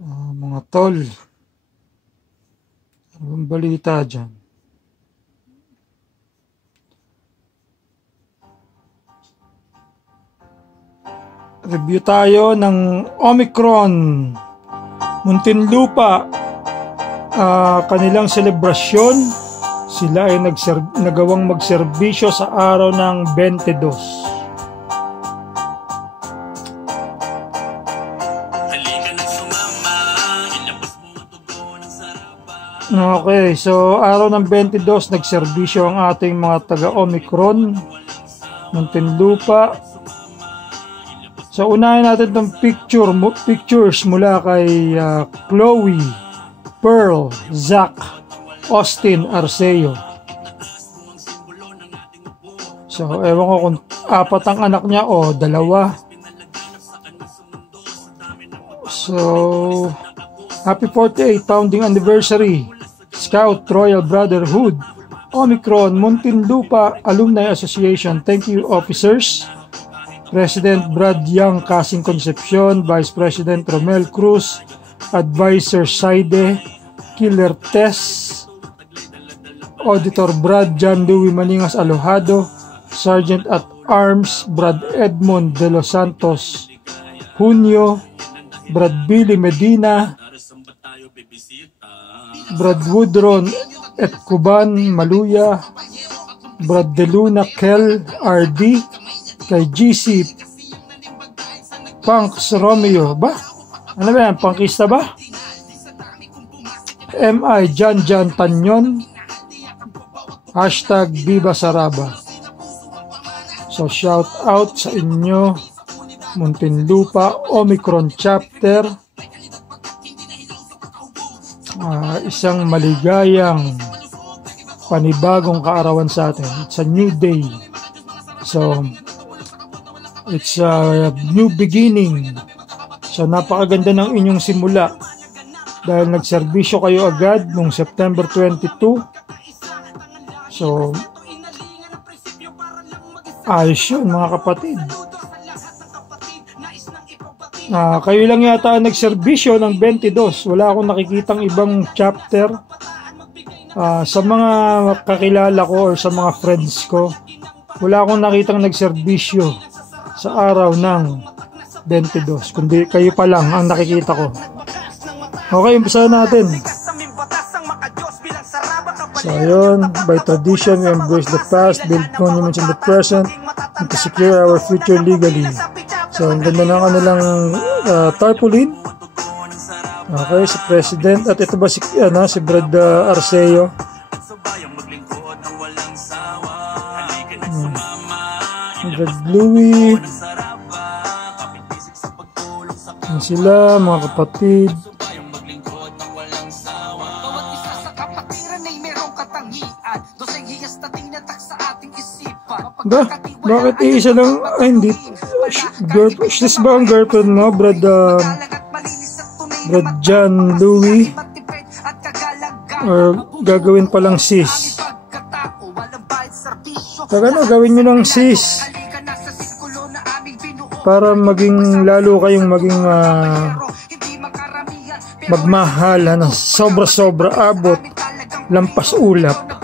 Mga tol, anong balita dyan? Review tayo ng Omicron. Muntinlupa, kanilang selebrasyon, sila ay nagawang magserbisyo sa araw ng 22. Okay, so araw ng 22 nagserbisyo ang ating mga taga-Omicron Muntinlupa. So unahin natin itong pictures mula kay Chloe, Pearl, Zach, Austin, Arceo. So ewan ko kung 4 ang anak niya o 2. So happy 48th founding anniversary, Scout Royal Brotherhood, Omicron Muntinlupa Alumni Association. Thank you, officers. President Brad Young Casing Concepcion, Vice President Romel Cruz, Advisor Saide Killer Tess, Auditor Brad John Louis Maningas Alojado, Sergeant at Arms Brad Edmond de los Santos Junio, Brad Billy Medina, Brad Woodron et Cuban Maluya, Brad De Luna Kel RD, kay GC Punks Romeo ba? Ano ba yan? Punkista ba? MI Jan Tanyon, hashtag Viva Saraba. So shout out sa inyo, Muntinlupa Omicron Chapter. Isang maligayang panibagong kaarawan sa atin. It's a new day. So it's a new beginning. So napakaganda ng inyong simula dahil nagserbisyo kayo agad noong September 22. So ayos yun, mga kapatid. Kayo lang yata ang nagserbisyo ng 22. Wala akong nakikitang ibang chapter. Sa mga kakilala ko or sa mga friends ko, wala akong nakitang nagserbisyo sa araw ng 22. Kundi kayo pa lang ang nakikita ko. Okay, umpisa natin. So ayun, by tradition we embrace the past, build monuments in the present, and to secure our future legally. So ang ganda ng kanilang tarpaulin. Okay, si President. At ito ba si Brad Arceo. Brad Louie. Yan sila, mga kapatid. Bakit isa lang? Ay, hindi. Sis ba ang girlfriend mo, Brad John Louie? Or gagawin pa lang sis? Ano, gawin nyo ng sis para maging lalo kayong maging magmahal, sobra-sobra, abot, lampas ulap.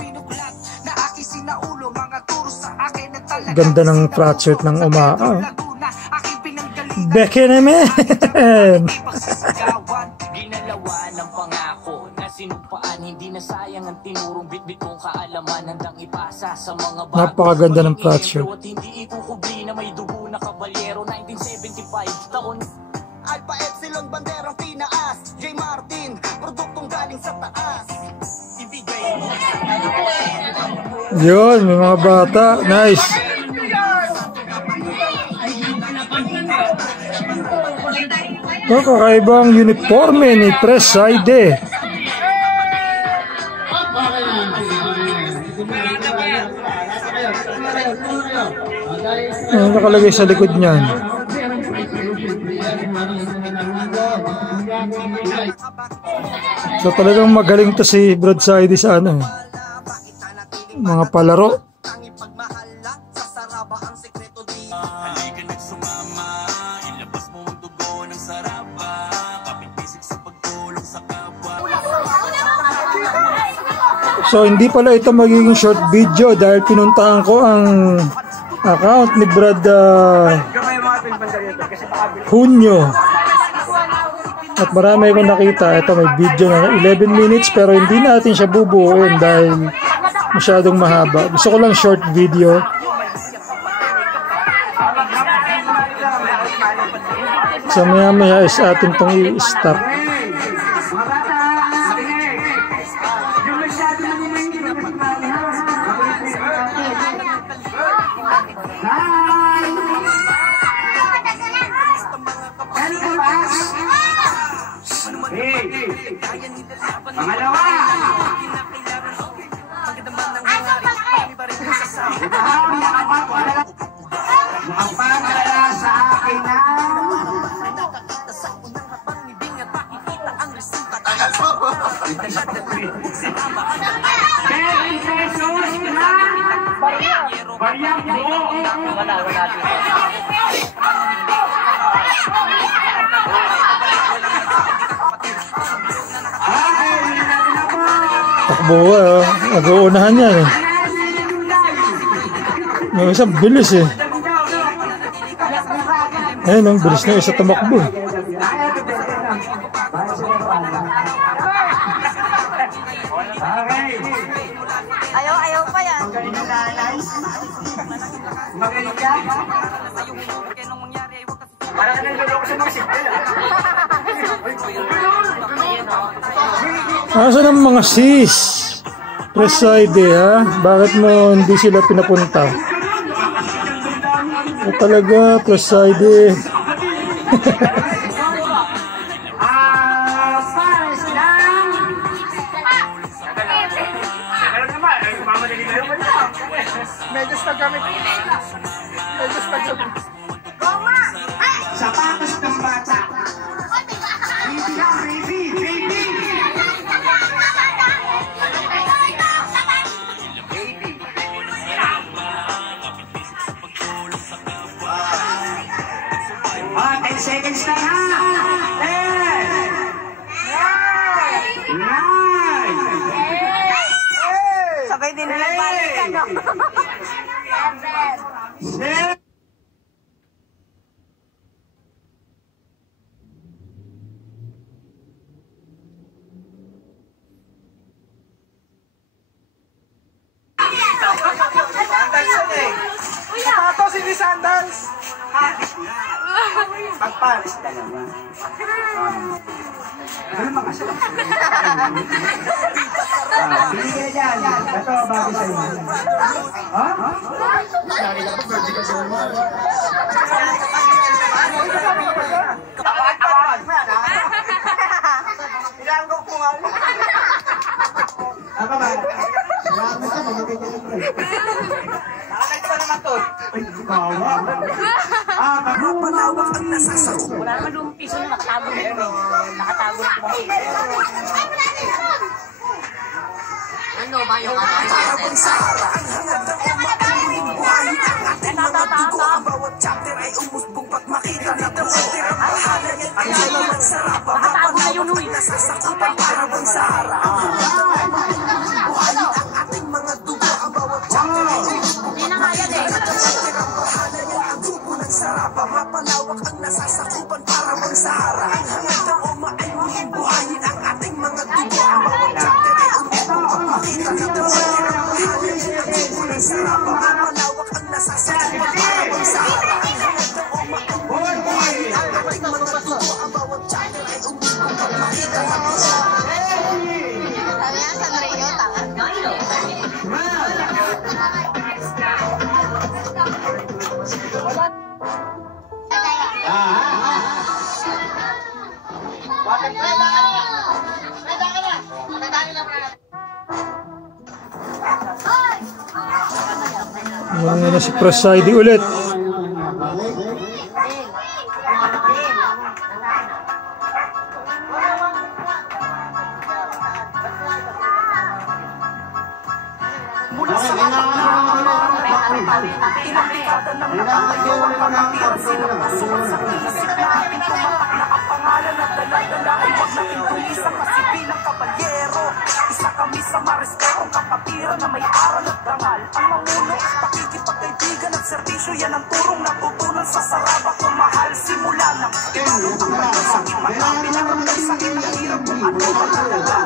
Ganda ng flat shirt ng Beke naman. Napakaganda ng flat shirt. Alpha Epsilon banderang tinaas, J Martin produktong galing sa taas. Yun, may mga bata. Nice. Kakaibang uniforme ni Pres Saide. Ano nakalagay sa likod niyan? So talagang magaling to si Brad Saide sa mga palaro. Halika nagsumama, ilabas mo ang dugo ng saraba, kapit bisig sa pag So hindi pala ito magiging short video dahil pinuntahan ko ang account ni Brad Hunyo. At marami akong nakita. Ito may video na 11 minutes pero hindi natin siya bubuuin dahil masyadong mahaba. Gusto ko lang short video. So maya is atin itong i-stop. Pangalawa. Nakapagdala sa akin na 10 pesos na bariyang buo. Wala Takbo ka, mag-uunahan yan eh. Yung isang bilis eh. Ayun, ang bilis na isa tumakbo. Ayaw pa yan. Magaling ka? Parang naluloko sa mga simple. Asan ang mga sis? Preside ha? Bakit mo hindi sila pinapunta? O talaga, Preside. Pares lang. Medyo stagamit. Sapatos ng bata. Baby. Ah, 10 seconds na ha. 10, 9, Sabay din na nagbalik ka, no? 7. Sapatos, hindi sandals. Pagparis ka naman. Ano mga sila? Hindi ka dyan. Ito, bago sa'yo. Ha? Tapat. Ilanggok mo nga. Apa ba? Nakakita naman to. Ay, bawa. Mapalawak ang nasasaro. Wala naman yung piso na nakatago nito. Nakatago nito. Ano ba yung ano? Parang Sara, ang hangad ng umakamuling buhay. Ang ating mga dugo, ang bawat chapter ay umusbong pag makita na chapter ang bahala yan. Ang laman sarap, mapalawak ang nasasakupan. Parang Sara, ang hangad ng umakamuling buhay. Ang ating mga dugo, ang bawat chapter ay umusbong pag makita na chapter ang bahala yan. Ang dugo ng sarap, mapalawak ang nasasakupan. Parang Sara, ang hangad ng umakamuling buhay. Ang ating mga dugo, ang bawat chapter ay umusbong pag makita na chapter ang bahala yan. Ang dugo ng sarap, mapalawak ang nasasakupan. Parang Sara, ang hangad ng umakamuling buhay. Ang ating mga dugo, ang bawat chapter ay umusbong pag makita na chapter. Sabi yan, Sanrio, tanga. Yan na si Preside ulit. Isa kami sa marespeto kapag na may aral at dangal. Ang mamuno, pakikipagkaibigan at serbisyo, yan ang turong natutunan sa Saraba ko mahal. Simula ng imanong ang malasakit, marami na ang sakit na hirap kung ano ang talaga.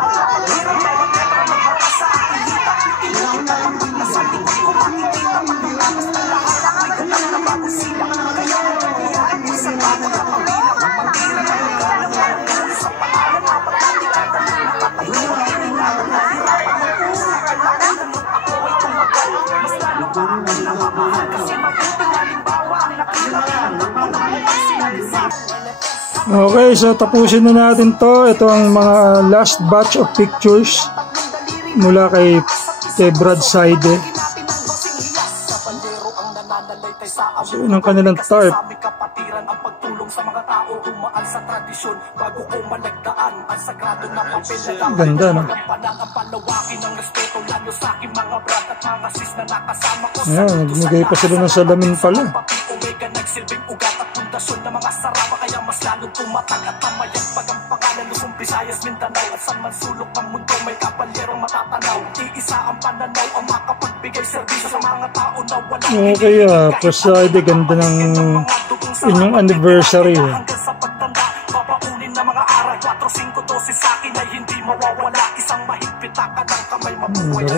Hirap na yung letra ng bata sa aking hita. Pinakita ang pag nasa likod ko makikita. Pagkakalas na lahat ang may ganang na bago sila. Kaya nagkakiyaan ko sa bago na pamila. Kapatira na yung galang na yung sa pangalan. Dapat natin tatanong nakatayo ang iningatan na hirapan mo kung nakalaman na nung ako ay tumagal. Mas lalo pa ang namamahal kasi mabuting halimbawa ang nakita ko ng nagpanahal ang sinalisa. Okay, so tapusin na natin to. Ito ang mga last batch of pictures mula kay Brad Saide. So yun ang kanilang tarp. Ganda, no? Ayan, nagbigay pa sila ng salamin pala. Nagsilbing ugat at pundasyon ng mga Saraba, kaya mas lalong tumatag at tamayan pag ang pangalan Luzon, Visayas, Mindanao at saan man sulok ng mundo may kabalyerong matatanaw. Iisa ang pananaw ang makapagbigay serbisyo sa mga tao na wala. Okay, Preside, ganda ng inyong anniversary. Hanggang sa pagtanda, babaunin na mga aral 4-5-12 sa akin ay hindi mawawala. Isang mahigpit ka ng kamay mabuhay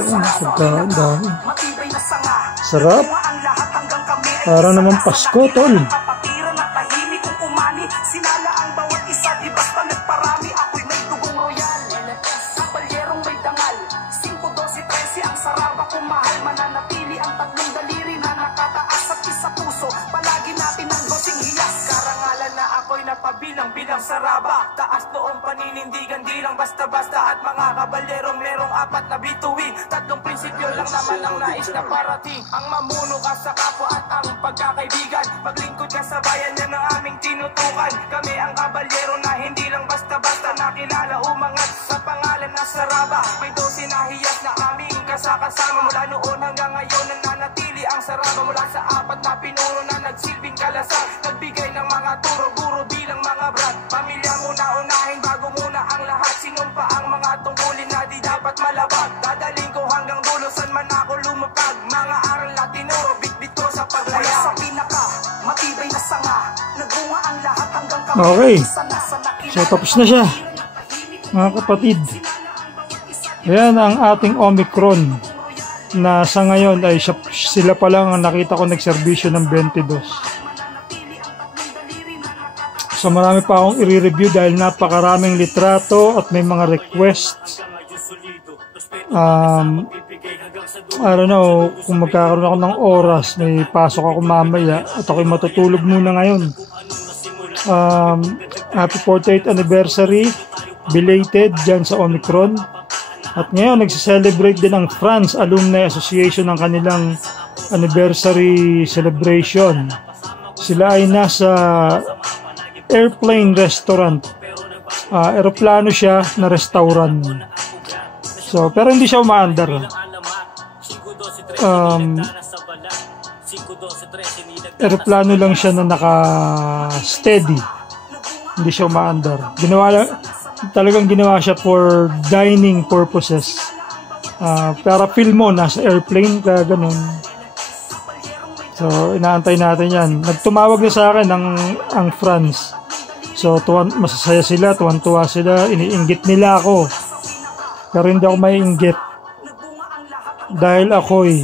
matibay na sanga. Sarap. Para naman Pasko, tol. Kapatiran at tahimik kung umani. Sinala ang bawat isa, di basta nagparami. Ako'y may dugong royal, kabalyerong may dangal. 5-12-13 ang Saraba kung mahal. Mananatili ang tatlong daliri na nakataas at isa puso. Palagi natin ang gosing hiyas. Karangalan na ako'y napabilang bilang Saraba. Taas noong paninindigan, di lang basta-basta. At mga kabalyerong merong 4 na bituin. 3 prinsipyo lang naman ang nais na parating. Ang mamuno ka sa kapwa at ang pagkakaibigan. Maglingkod ka sa bayan, yan ang aming tinutukan. Kami ang kabalyero na hindi lang basta-basta nakilala, umangat sa pangalan na Saraba. May 12 na hiyas na aming kasakasama. Mula noon hanggang ngayon nananatili ang Saraba. Mula sa 4 na pinuno na nagsilbing kalasag. Nagbigay ng mga turo, guro bilang mga brad. Pamilya muna unahin bago muna ang lahat. Sinumpa ang mga tungkulin na di dapat malabag. Dadaling ko hanggang dulo, san man ako lumapag. Mga aral na tinuro, bitbit ko sa paglaya. Sa pinaka, matibay na sanga. Nagbunga ang lahat hanggang kamay. Okay, so tapos na siya, mga kapatid. Ayan ang ating Omicron na sa ngayon ay sila pa lang ang nakita ko nagserbisyo ng 22. So marami pa akong i-review dahil napakaraming litrato at may mga requests. I don't know kung magkakaroon ako ng oras, may pasok ako mamaya at ako'y matutulog muna ngayon. Happy 48th anniversary belated dyan sa Omicron. At ngayon nagsiselebrate din ang France Alumni Association ng kanilang anniversary celebration. Sila ay nasa airplane restaurant. Aeroplano siya na restaurant. So, pero hindi siya umaandar. Aeroplano lang siya na naka-steady. Hindi siya umaandar. Talagang ginawa siya for dining purposes. Para feel mo, nasa airplane ka, ganun. So, inaantay natin yan. Nagtumawag na sa akin ang France. So, masasaya sila, tuwan-tuwa sila, iniinggit nila ako. Pero hindi ako maiinggit. Dahil ako'y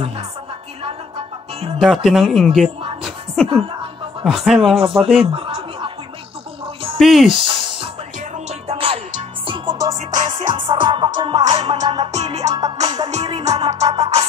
dati ng inggit. Okay, mga kapatid. Peace! 5-12-13 ang Saraba kung mahal. Mananatili ang 3 daliri na nakataas.